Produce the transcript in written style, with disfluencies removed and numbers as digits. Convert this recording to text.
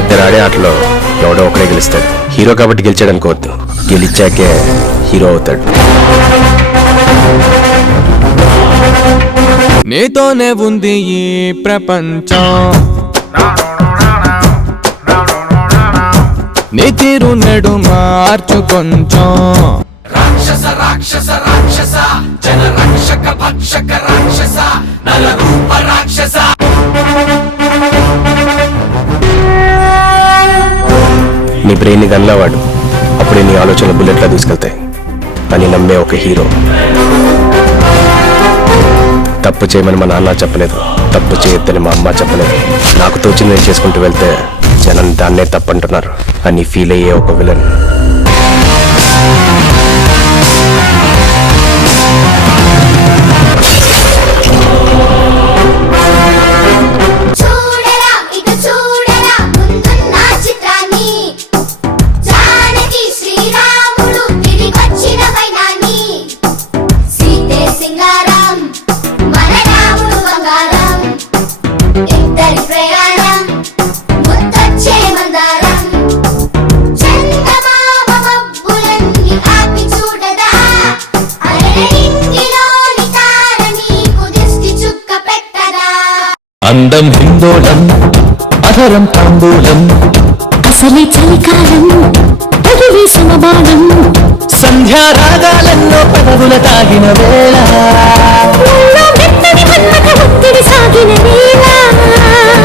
ఇద్దరు ఆడే ఆటలో ఎవడో ఒకడే గెలుస్తాడు. హీరో కాబట్టి గెలిచాడు అనుకోవద్దు, గెలిచాకే హీరో అవుతాడు. నీతోనే ఉంది ఈ ప్రపంచం, నీ తీరు నెడు మార్చు కొంచెం. రాక్షస రాక్షస రాక్షస జన రక్షక భక్షక రాక్షస నల రూప రాక్షస. నీ బ్రెయిన్ గన్లవాడు, అప్పుడే నీ ఆలోచనలు బుల్లెట్లా తీసుకెళ్తాయి అని నమ్మే ఒక హీరో. తప్పు చేయమని మా నాన్న చెప్పలేదు, తప్పు చేయొద్దని మా అమ్మ చెప్పలేదు. నాకు తోచింది నేను చేసుకుంటూ వెళ్తే జనం దాన్నే తప్పంటున్నారు అని ఫీల్ అయ్యే ఒక విలన్. అందం హిందోళం, అధరం తాంబూలం, అసలే చలికాలం, తగిలే సమబాణం, సంధ్యా రాగాలల్లో పదవుల తాగిన వేళ, మెత్తని మన్మథ ఒత్తిడి సాగిన వేళ.